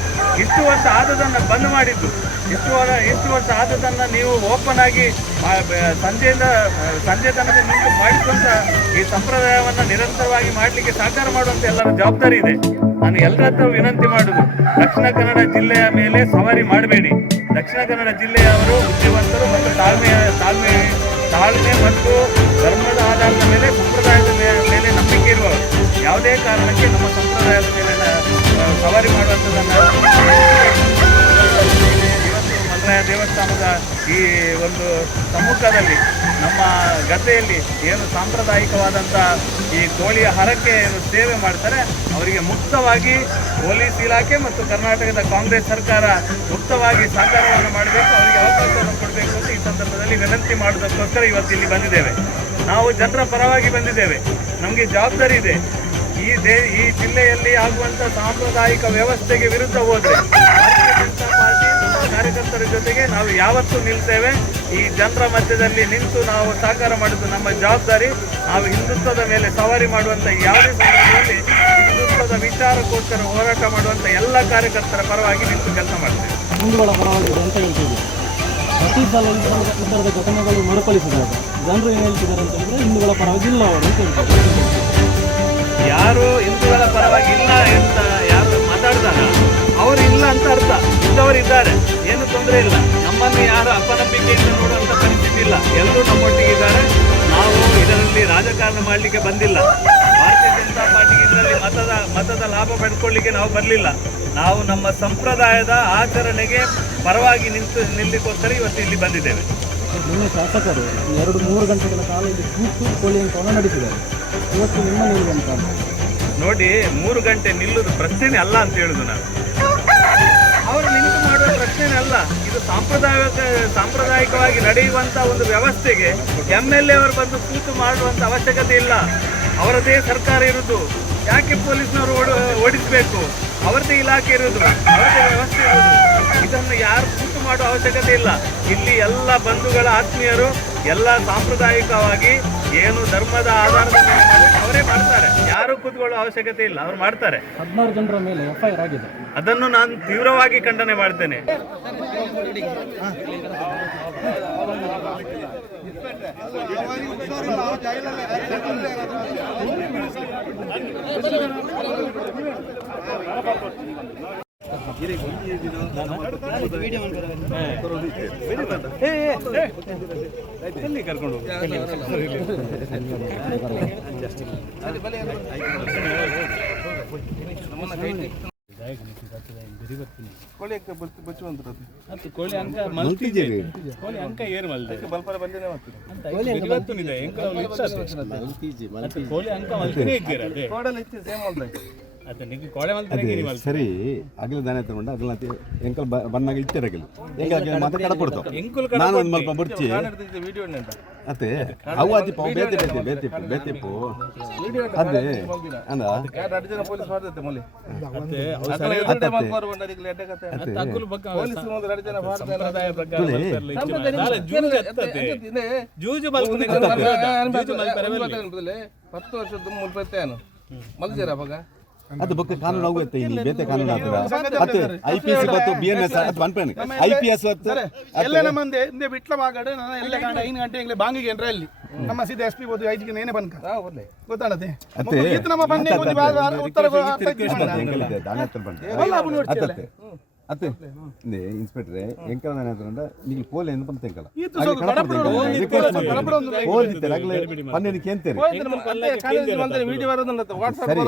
ಇಷ್ಟು ವರ್ಷ ಆದದನ್ನು ಬಂದ್ ಮಾಡಿದ್ದು. ಇಷ್ಟು ವರ ಇಷ್ಟು ವರ್ಷ ಆದದನ್ನು ನೀವು ಓಪನ್ ಆಗಿ ಸಂಜೆಯಿಂದ ಸಂಜೆ ತನಕ ನಿಮಗೆ ಮಾಡಿಕೊಂಡ ಈ ಸಂಪ್ರದಾಯವನ್ನು ನಿರಂತರವಾಗಿ ಮಾಡಲಿಕ್ಕೆ ಸಹಕಾರ ಮಾಡುವಂಥ ಎಲ್ಲರ ಜವಾಬ್ದಾರಿ ಇದೆ. ನಾನು ಎಲ್ಲರ ಹತ್ರ ವಿನಂತಿ ಮಾಡುದು. ದಕ್ಷಿಣ ಕನ್ನಡ ಜಿಲ್ಲೆಯ ಮೇಲೆ ಸವಾರಿ ಮಾಡಬೇಡಿ. ದಕ್ಷಿಣ ಕನ್ನಡ ಜಿಲ್ಲೆಯವರು ಬುದ್ಧಿವಂತರು ಮತ್ತು ತಾಳ್ಮೆ ತಾಳ್ಮೆ ತಾಳ್ಮೆ ಮತ್ತು ಧರ್ಮದ ಆಧಾರದ ಮೇಲೆ ಸಂಪ್ರದಾಯದ ಮೇಲೆ ನಂಬಿಕೆ ಇರುವವರು. ಯಾವುದೇ ಕಾರಣಕ್ಕೆ ನಮ್ಮ ಸಂಪ್ರದಾಯದ ಮೇಲೆ ಸವಾರಿ ಮಾಡುವಂಥದ್ದನ್ನು ಇವತ್ತು ದೇವಸ್ಥಾನದ ಈ ಒಂದು ಸಮ್ಮುಖದಲ್ಲಿ, ನಮ್ಮ ಗದ್ದೆಯಲ್ಲಿ ಏನು ಸಾಂಪ್ರದಾಯಿಕವಾದಂಥ ಈ ಕೋಳಿಯ ಹರಕೆ ಏನು ಸೇವೆ ಮಾಡ್ತಾರೆ, ಅವರಿಗೆ ಮುಕ್ತವಾಗಿ ಪೊಲೀಸ್ ಇಲಾಖೆ ಮತ್ತು ಕರ್ನಾಟಕದ ಕಾಂಗ್ರೆಸ್ ಸರ್ಕಾರ ಮುಕ್ತವಾಗಿ ಸಹಕಾರವನ್ನು ಮಾಡಬೇಕು, ಅವರಿಗೆ ಅವಕಾಶವನ್ನು ಕೊಡಬೇಕು ಅಂತ ಈ ಸಂದರ್ಭದಲ್ಲಿ ವಿನಂತಿ ಮಾಡೋದಕ್ಕೋಸ್ಕರ ಇವತ್ತು ಇಲ್ಲಿ ಬಂದಿದ್ದೇವೆ. ನಾವು ಜನರ ಪರವಾಗಿ ಬಂದಿದ್ದೇವೆ. ನಮಗೆ ಜವಾಬ್ದಾರಿ ಇದೆ. ಈ ದೇ, ಈ ಜಿಲ್ಲೆಯಲ್ಲಿ ಆಗುವಂಥ ಸಾಂಪ್ರದಾಯಿಕ ವ್ಯವಸ್ಥೆಗೆ ವಿರುದ್ಧ ಹೋದ್ರೆ ಭಾರತೀಯ ಜನತಾ ಪಾರ್ಟಿ ನಮ್ಮ ಕಾರ್ಯಕರ್ತರ ಜೊತೆಗೆ ನಾವು ಯಾವತ್ತೂ ನಿಲ್ತೇವೆ. ಈ ಜನರ ಮಧ್ಯದಲ್ಲಿ ನಿಂತು ನಾವು ಸಹಕಾರ ಮಾಡಿದ್ದು ನಮ್ಮ ಜವಾಬ್ದಾರಿ. ನಾವು ಹಿಂದುತ್ವದ ಮೇಲೆ ಸವಾರಿ ಮಾಡುವಂಥ ಯಾವುದೇ ಸಂದರ್ಭದಲ್ಲಿ ಹಿಂದುತ್ವದ ವಿಚಾರಕ್ಕೋಸ್ಕರ ಹೋರಾಟ ಮಾಡುವಂಥ ಎಲ್ಲ ಕಾರ್ಯಕರ್ತರ ಪರವಾಗಿ ನಿಂತು ಕೆಲಸ ಮಾಡ್ತೇವೆ. ಹಿಂದುಗಳ ಪರವಾಗಿ ಅಂತ ಹೇಳ್ತೀವಿ ಪ್ರತಿ ಸಲ ಈ ಥರದ ಘಟನೆಗಳು ಮರುಕಳಿಸಿದಾಗ ಜನರು ಏನು ಹೇಳ್ತಿದ್ದಾರೆ ಅಂತ ಹೇಳಿದ್ರೆ ಹಿಂದೂಗಳ ಪರವಾಗಿಲ್ಲ ಅವರು ಅಂತ ಹೇಳ್ತಾರೆ ಯಾರು ಹಿಂದೂಗಳ ಪರವಾಗಿ ಇಲ್ಲ ಅಂತ ಯಾರು ಮಾತಾಡ್ತಾರ? ಅವರು ಇಲ್ಲ ಅಂತ ಅರ್ಥ. ಇದ್ದವರು ಇದ್ದಾರೆ. ತೊಂದರೆ ಇಲ್ಲ. ನಮ್ಮನ್ನು ಯಾರು ಅಪನಂಬಿಕೆಯಿಂದ ನೋಡುವಂಥ ಪರಿಸ್ಥಿತಿ ಇಲ್ಲ. ಎಲ್ಲರೂ ನಮ್ಮೊಟ್ಟಿಗೆ ಇದ್ದಾರೆ. ನಾವು ಇದರಲ್ಲಿ ರಾಜಕಾರಣ ಮಾಡಲಿಕ್ಕೆ ಬಂದಿಲ್ಲ. ಭಾರತೀಯ ಜನತಾ ಪಾರ್ಟಿಗೆ ಇದರಲ್ಲಿ ಮತದ ಮತದ ಲಾಭ ಪಡ್ಕೊಳ್ಳಿಕ್ಕೆ ನಾವು ಬರಲಿಲ್ಲ. ನಾವು ನಮ್ಮ ಸಂಪ್ರದಾಯದ ಆಚರಣೆಗೆ ಪರವಾಗಿ ನಿಂತು ನಿಲ್ಲಿಕ್ಕೋಸ್ಕರ ಇವತ್ತು ಇಲ್ಲಿ ಬಂದಿದ್ದೇವೆ. ನಿನ್ನೆ ಶಾಸಕರು ಎರಡು ಮೂರು ಗಂಟೆಗಳ ಕಾಲ ಇಲ್ಲಿ ಕೂತು ಕೋಳಿಯನ್ನು ನಡೆಸಿದ್ದಾರೆ ಇವತ್ತು ನಿಮ್ಮ ನಿಲ್ಲುವಂತ ನೋಡಿ ಮೂರು ಗಂಟೆ ನಿಲ್ಲುವುದು ಪ್ರಶ್ನೆ ಅಲ್ಲ ಅಂತ ಹೇಳುದು ನಾನು. ಮಾಡುವ ಪ್ರಶ್ನೆ ಅಲ್ಲ ಇದು ಸಾಂಪ್ರದಾಯಿಕ, ಸಾಂಪ್ರದಾಯಿಕವಾಗಿ ನಡೆಯುವಂತ ಒಂದು ವ್ಯವಸ್ಥೆಗೆ ಎಂ ಎಲ್ ಎ ಅವರು ಬಂದು ಕೂತು ಮಾಡುವಂತ ಅವಶ್ಯಕತೆ ಇಲ್ಲ. ಅವರದೇ ಸರ್ಕಾರ ಇರುವುದು ಯಾಕೆ ಪೊಲೀಸ್ನವರು ಓಡ, ಓಡಿಸಬೇಕು? ಅವರದೇ ಇಲಾಖೆ ಇರುವುದು ಅವರದೇ ವ್ಯವಸ್ಥೆ ಇರುವುದು ಇದನ್ನು ಯಾರು ಕೂತು ಮಾಡುವ ಅವಶ್ಯಕತೆ ಇಲ್ಲ. ಇಲ್ಲಿ ಎಲ್ಲ ಬಂಧುಗಳ ಆತ್ಮೀಯರು ಎಲ್ಲ ಸಾಂಪ್ರದಾಯಿಕವಾಗಿ ಏನು ಧರ್ಮದ ಆಧಾರದ ಮೇಲೆ ಅವರೇ ಮಾಡ್ತಾರೆ. ಯಾರು ಕೂತ್ಕೊಳ್ಳೋ ಅವಶ್ಯಕತೆ ಇಲ್ಲ ಅವ್ರು ಮಾಡ್ತಾರೆ. ಹದಿನಾರು ಜನರ ಮೇಲೆ ಎಫ್ಐಆರ್ ಆಗಿದೆ. ಅದನ್ನು ನಾನು ತೀವ್ರವಾಗಿ ಖಂಡನೆ ಮಾಡ್ತೇನೆ. ಕರ್ಕೊಂಡು ಅಂತ ಅದು ಕೋಳಿ ಅಂಕ ಮಲ್ತಿದೆ ಕೋಳಿ ಅಂಕ ಏರು ಮಲ್ದೆ ಎಂಕಲ್ ಅವ್ನು ಇರ್ತದೆ. ಅದು ಕೋಳಿ ಅಂಕ ಮಲ್ತಿನೇ ಇದ್ದೀರ ಅದೇ ಕೋಳೆ ಮಲ್ತಿ ಸರಿ ಅಗಲ ದಾನ ತಗೊಂಡು ಅಗಲ ಎಂಕಲ್ ಬಣ್ಣಾಗ ಇಟ್ಟಿರಗಿಲ್ಲ ಮಾತ್ರ ನಾನು ಒಂದು ಮಲ್ಪ ಅತ್ತೆ ಅವು ಆತಿಪ್ಪ ಬೇತಿ ಬೇತಿ ಬೇತಿಪ್ಪು ಬೇತಿಪ್ಪು ಅದೇ ಅಂದ ಜೂಜು ಮಲ್ಪನೆ ಹತ್ತು ವರ್ಷದ ಮಲ್ಜಿರ ಅವಾಗ ಅದು ಬಗ್ಗೆ ಕಾನೂನು ಹೋಗುತ್ತೆ ಇಲ್ಲಿ ಬೇತೆ ಕಾನೂನು ಹತ್ರ. ಮತ್ತೆ ಐ ಪಿ ಎಸ್ ಮತ್ತು ಬಿ ಎನ್ ಎಸ್ ಅದು ಅನ್ಪೇನೆ ಐ ಪಿ ಎಸ್ ಎಲ್ಲ ನಮ್ಮಂದೆ ಹಿಂದೆ ಬಿಟ್ಲ ಮಾಗಾಡು ನಾನು ಎಲ್ಲ ಗಂಟೆ ಐದು ಗಂಟೆ ಎಂಗ್ಲೆ ಬಾಂಗಿಗೆ ಏನ್ರ ಇಲ್ಲಿ ನಮ್ಮ ಸೀದಾ ಎಸ್ ಪಿ ಹೋದ್ವಿ ಐಜಿಗೆ ನೇನೆ ಬಂದ್ಕ? ಗೊತ್ತಾಡದೆ ನಮ್ಮ ಬಂದೆ ಉತ್ತರ ಅತ್ತೆ? ಮಾಡ. ಎಂಕಲಿದೆ ದಾನ ಹತ್ರ ಬಂದೆ ಅಲ್ಲ ಅವು ನೋಡ್ತಿಯಲ್ಲ. ಅತ್ತೆ ನೇ ಇನ್ಸ್ಪೆಕ್ಟ್ರೆ ಎಂಕಲ ನಾನು ನೀವು ಕೋಲೆ ಎಂದು ಬಂತ ಎಂಕಲ ಈತ ಸ್ವಲ್ಪ ಗಡಪಡ ಒಂದು ರಿಕ್ವೆಸ್ಟ್ ಗಡಪಡ ಒಂದು ಓದಿತ್ತೆ ಆಗಲೇ ಪನ್ನೇನು ಕೇಂತೇನೆ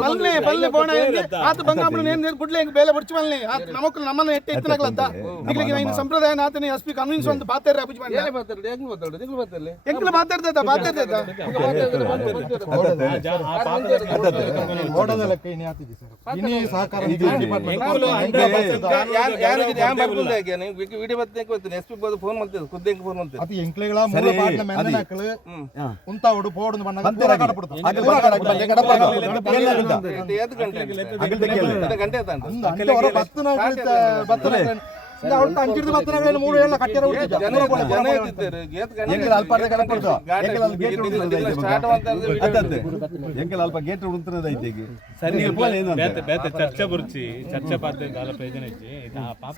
ಬಲ್ಲೆ ಬಲ್ಲೆ ಬೋಣ ಹೆಂಗೆ? ಆತ ಬಂಗಾಪುರ ಏನ್ ಬುಡ್ಲೆ ಹೆಂಗ್ ಬೇಲೆ ಬುಡ್ಚಿ ಬಲ್ಲೆ ಆತ ನಮಕ್ ನಮ್ಮನ್ನ ಎಟ್ಟೆ ಎತ್ತನಗ್ಲತ್ತ ನಿಗ್ಲಿಗೆ ಇನ್ನು ಸಂಪ್ರದಾಯ ಕನ್ವಿನ್ಸ್ ಬಾತೇರ ಎಂಕ್ಲ ಬಾತಾಡ್ತದ ಅದು ಎಂಕ್ಲೆಗಳ ಮೂಲ ಸರಿ, ಪಾಟ್ಲ ಅದು- ಮೆಂದನಕ್ಲು ಹಾ. ಉಂತಾವಡು ಪೋಡು ಬಣ್ಣ ಬಂತೆ ರಾಗಿ. ಆಗಲೇ ಬಂತೆ ರಾಗಿ. ಗಡಪ ಆಗಲ್ಲ. ಕೇಳ ಆಗಲ್ದ? ಆಗಲ್ದ ಕೇಳ. ಅಂದ ಅಂತೆ ಹೊರ ಬತ್ತನ ಬತ್ತನ ಅವಳು ಅಂಚಿಡ್ದು ಬತ್ತನ ಮೂರು ಎಲ್ಲ ಕಟ್ಟಿರ ಎಂಕಲ್ ಅಲ್ಪ ಅರ್ಧ ಗಡಪ ಇಡ್ದು. ಎಂಕಲ್ ಅಲ್ಲಿ ಗೇಟ್ ಉಡುತ್ತದೆ. ಎಂಕಲ್ ಅಲ್ಪ ಗೇಟ್ ಉಡುತ್ತದೆ ಐತೆ ಈಗ. ನೀವು ಕೋಲೆ ಏನು ಅಂತ? ಬೇತೆ ಬೇತೆ ಚರ್ಚೆ ಬುರ್ಚಿ ಚರ್ಚೆ ಪ್ರಯೋಜನ ಆ ಪಾಪ